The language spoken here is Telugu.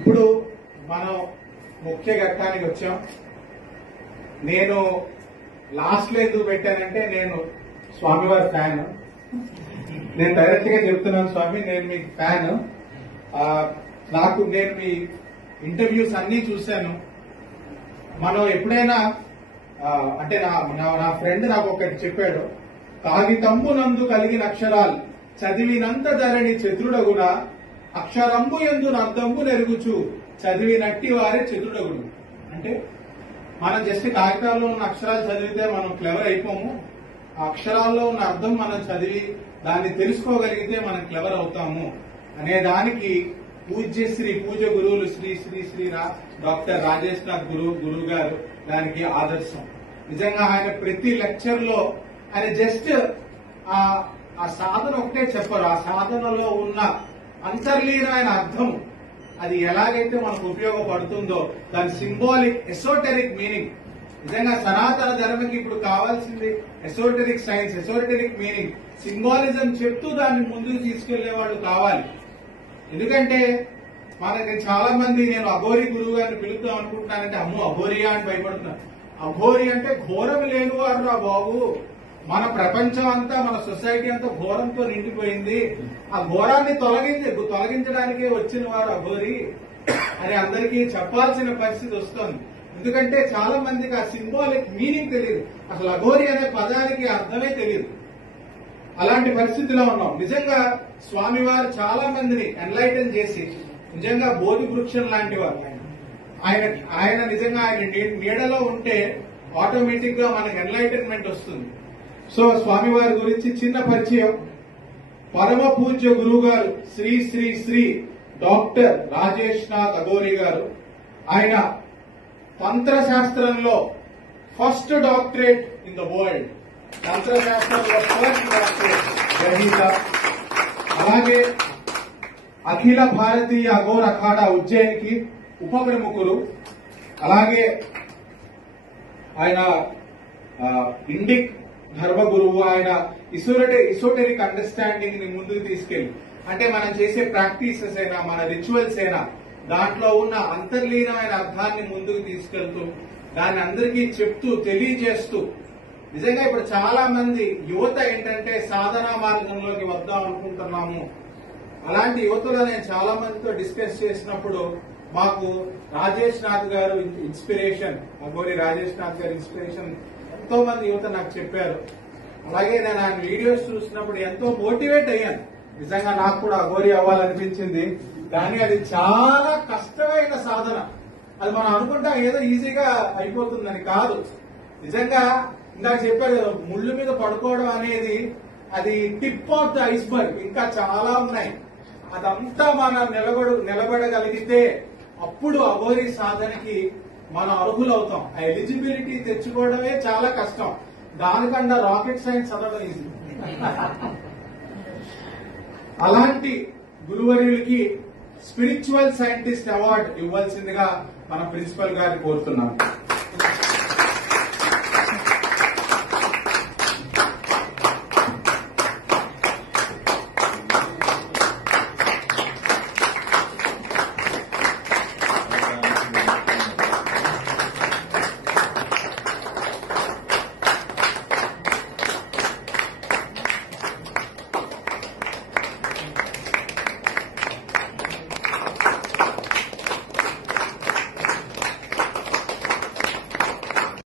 ఇప్పుడు మనం ముఖ్య ఘట్టానికి వచ్చాం. నేను లాస్ట్ లో ఎందుకు పెట్టానంటే నేను స్వామివారి ఫ్యాన్. నేను డైరెక్ట్ గా చెప్తున్నాను స్వామి, నేను మీకు ఫ్యాన్. నేను మీ ఇంటర్వ్యూస్ అన్ని చూశాను. మనం ఎప్పుడైనా అంటే నా ఫ్రెండ్ నాకు ఒకటి చెప్పాడు, కాగితంబు నందు కలిగిన అక్షరాలు చదివినంత ధరణి చతురుడగున అక్షరంబు ఎందు అర్థంబు నెరుగుచు చదివినట్టి వారే చతురుడగుడు. అంటే మనం జస్ట్ కాగితాల్లో ఉన్న అక్షరాలు చదివితే మనం క్లెవర్ అయిపోము. ఆ అక్షరాల్లో ఉన్న అర్థం మనం చదివి దాన్ని తెలుసుకోగలిగితే మనం క్లెవర్ అవుతాము అనే దానికి పూజ్య గురువులు శ్రీ శ్రీ శ్రీ డాక్టర్ రాజేష్ నాథ్ గురువు గారు దానికి ఆదర్శం. నిజంగా ఆయన ప్రతి లెక్చర్ లో ఆయన జస్ట్ ఆ సాధన ఒకటే చెప్పరు, ఆ సాధనలో ఉన్న అంతర్లీనమైన అర్థం అది ఎలాగైతే మనకు ఉపయోగపడుతుందో దాని సింబాలిక్ ఎసోటెరిక్ మీనింగ్. నిజంగా సనాతన ధర్మకి ఇప్పుడు కావాల్సింది esoteric science, esoteric meaning, symbolism చెప్తూ దాన్ని ముందుకు తీసుకెళ్లే వాళ్ళు కావాలి. ఎందుకంటే మనకి చాలా మంది నేను అఘోరి గురువు గారిని పిలుద్దాం అనుకుంటున్నానంటే అమ్మో అఘోరియా అని భయపడుతున్నారు. అఘోరి అంటే ఘోరం లేనివాడు రా బాబు. మన ప్రపంచం అంతా, మన సొసైటీ అంతా ఘోరంతో నిండిపోయింది. ఆ ఘోరాన్ని తొలగించడానికే వచ్చిన వారు అఘోరి అని అందరికీ చెప్పాల్సిన పరిస్థితి వస్తుంది. ఎందుకంటే చాలా మందికి ఆ సింబాలిక్ మీనింగ్ తెలియదు, అసలు అఘోరి అనే పదానికి అర్థమే తెలియదు. అలాంటి పరిస్థితిలో ఉన్నాం. నిజంగా స్వామివారు చాలా మందిని ఎన్లైటన్ చేసి నిజంగా బోధి వృక్షం లాంటి వారు ఆయన నిజంగా ఆయన నీడలో ఉంటే ఆటోమేటిక్ గా మనకు ఎన్లైటన్మెంట్ వస్తుంది. సో స్వామివారి గురించి చిన్న పరిచయం. పరమ పూజ్య గురువు గారు శ్రీ శ్రీ శ్రీ డాక్టర్ రాజేష్ నాథ్ అఘోరి గారు. ఆయన తంత్రశాస్త్రంలో first doctorate in the world. తంత్రశాస్త్రంలో ఫస్ట్ డాక్టరేట్ గ్రహీత. అలాగే అఖిల భారతీయ అఘోర అఖాడా ఉజ్జయినికి ఉప ప్రముఖులు. అలాగే ఆయన ఇండిక్ ధర్మగురువు. ఆయన ఇసోటెరిక్ అండర్స్టాండింగ్ ని ముందుకు తీసుకెళ్లి, అంటే మనం చేసే ప్రాక్టీసెస్ అయినా మన రిచువల్స్ అయినా దాంట్లో ఉన్న అంతర్లీనమైన అర్థాన్ని ముందుకు తీసుకెళ్తూ దాన్ని అందరికీ చెప్తూ తెలియజేస్తూ. నిజంగా ఇప్పుడు చాలా మంది యువత ఏంటంటే సాధనా మార్గంలోకి వద్దాం అనుకుంటున్నాము. అలాంటి యువతలో నేను చాలా మందితో డిస్కస్ చేసినప్పుడు మాకు రాజేష్ నాథ్ గారు ఇన్స్పిరేషన్, అఘోరి రాజేష్ నాథ్ గారు ఇన్స్పిరేషన్ ఎంతో మంది యువత నాకు చెప్పారు. అలాగే నేను ఆయన వీడియోస్ చూసినప్పుడు ఎంతో మోటివేట్ అయ్యాను. నిజంగా నాకు కూడా అఘోరి అవ్వాలనిపించింది. కానీ అది చాలా కష్టమైన సాధన. అది మనం అనుకుంటాం ఏదో ఈజీగా అయిపోతుందని, కాదు. నిజంగా ఇందాక చెప్పారు ముళ్ళు మీద పడుకోవడం అనేది అది టిప్ ఆఫ్ ద ఐస్బర్గ్. ఇంకా చాలా ఉన్నాయి. అదంతా మనం నిలబడగలిగితే అప్పుడు అఘోరి సాధనకి మనం అర్హులవుతాం. ఆ ఎలిజిబిలిటీ తెచ్చుకోవడమే చాలా కష్టం. దానికన్నా రాకెట్ సైన్స్ చదవడం ఈజీ. అలాంటి గురువర్యులకి స్పిరిచువల్ సైంటిస్ట్ అవార్డు ఇవ్వాల్సిందిగా మన ప్రిన్సిపల్ గారిని కోరుతున్నాం.